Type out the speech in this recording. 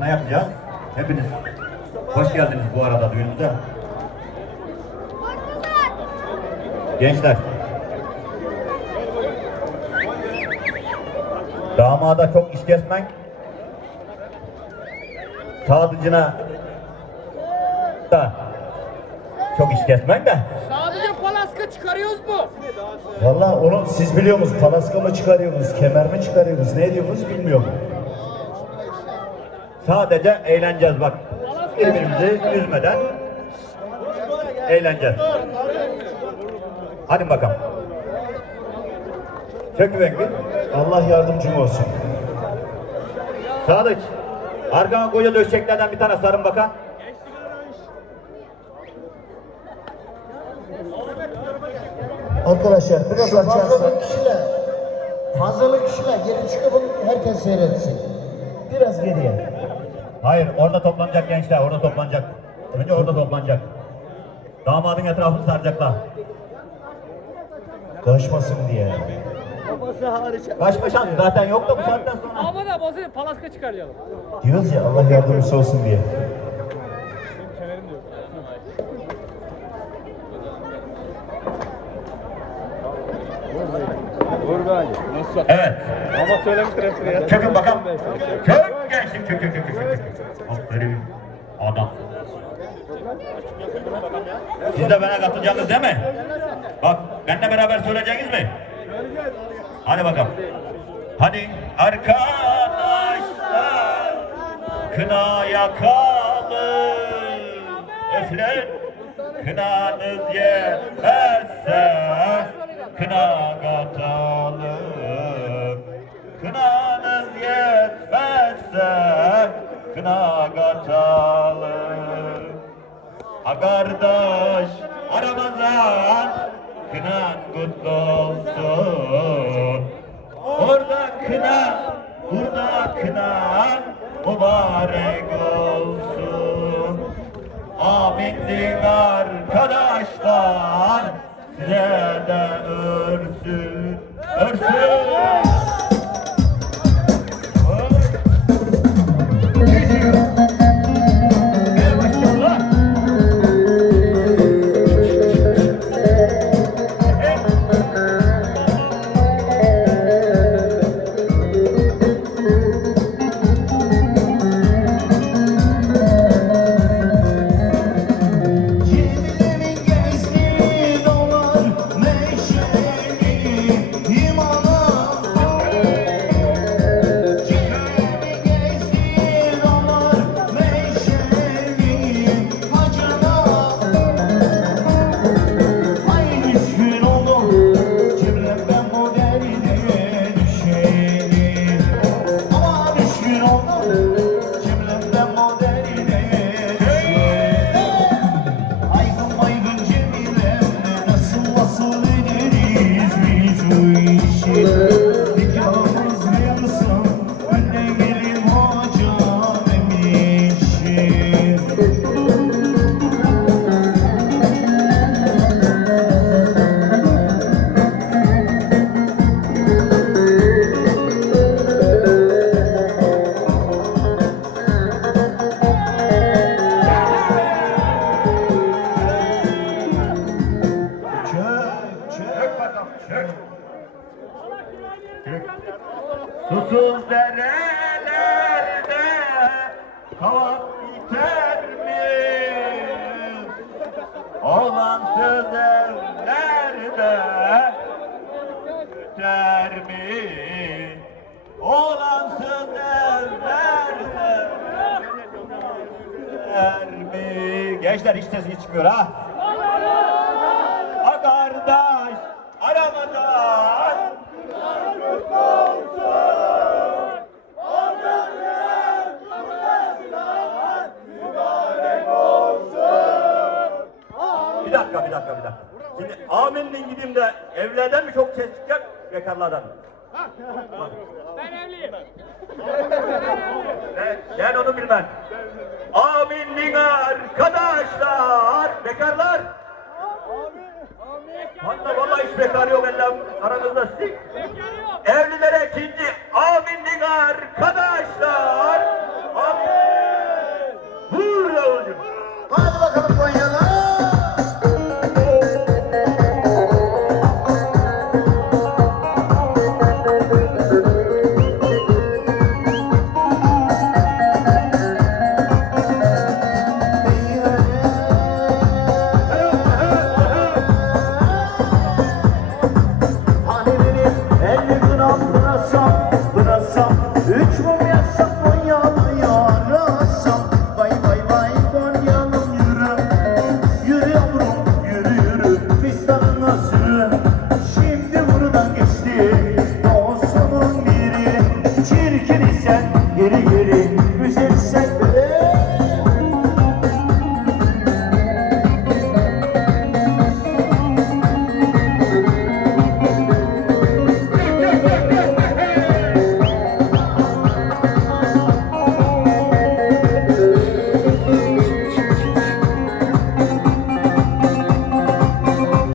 kına yapacağız. Hepiniz hoş geldiniz bu arada düğünümüze. Gençler. Damada çok iş kesmek. Sadıcına da çok iş kesmek de. Sadece palaska çıkarıyoruz mu? Vallahi onu siz biliyor musunuz? Palaska mı çıkarıyorsunuz, kemer mi çıkarıyorsunuz, ne ediyorsunuz bilmiyorum. Sadece eğleneceğiz bak. Birbirimizi üzmeden eğleneceğiz. Hadi bakalım. Çöküven bir. Allah yardımcım olsun. Sadıç. Arkana koca döşeklerden bir tane sarın bakan. Arkadaşlar biraz açarsak. fazlalık kişiler, fazlalık kişiler geri çıkıp herkes seyretsin. Biraz geriye. Hayır orada toplanacak gençler orada toplanacak. Önce orada toplanacak. Damadın etrafını saracaklar. Kaçmasın diye. Kaçma şansı zaten yok da bu saatten sonra. Ama da bozuluyor palaska çıkaracağım. Diyoruz ya Allah yardımcısı olsun diye. Evet. Ama söylemiştir hepsini ya. Çökün bakalım. Çök çök çök çök çök çök. Aferin adam. Siz de bana katılacaksınız değil mi? Bak benimle beraber söyleyeceksiniz mi? Hadi bakalım. Hadi arkadaşlar kına yakalım. Öflen kınanız yetmezse kına katalım. Kınanız kardeş Ramazan kınan kutlu olsun. Orada kına, burada kınan mübarek olsun. Amin deyin arkadaşlar size de örsün, örsün. Susuz derelerde hava biter mi? Olansız evlerde biter mi? Olansız evlerde biter mi? Gençler hiç sesi çıkmıyor. Ha kardeş aramadan Bir dakika, bir dakika, bir dakika. Şimdi aminle gideyim de evlerden mi çok ses çıkacak, bekarlardan mı? Ben evliyim. Ben, ben onu bilmem. Amin'in arkadaşlar, bekarlar. Hatta vallahi hiç bekar yok ellam aranızda siz. Evlilere ikinci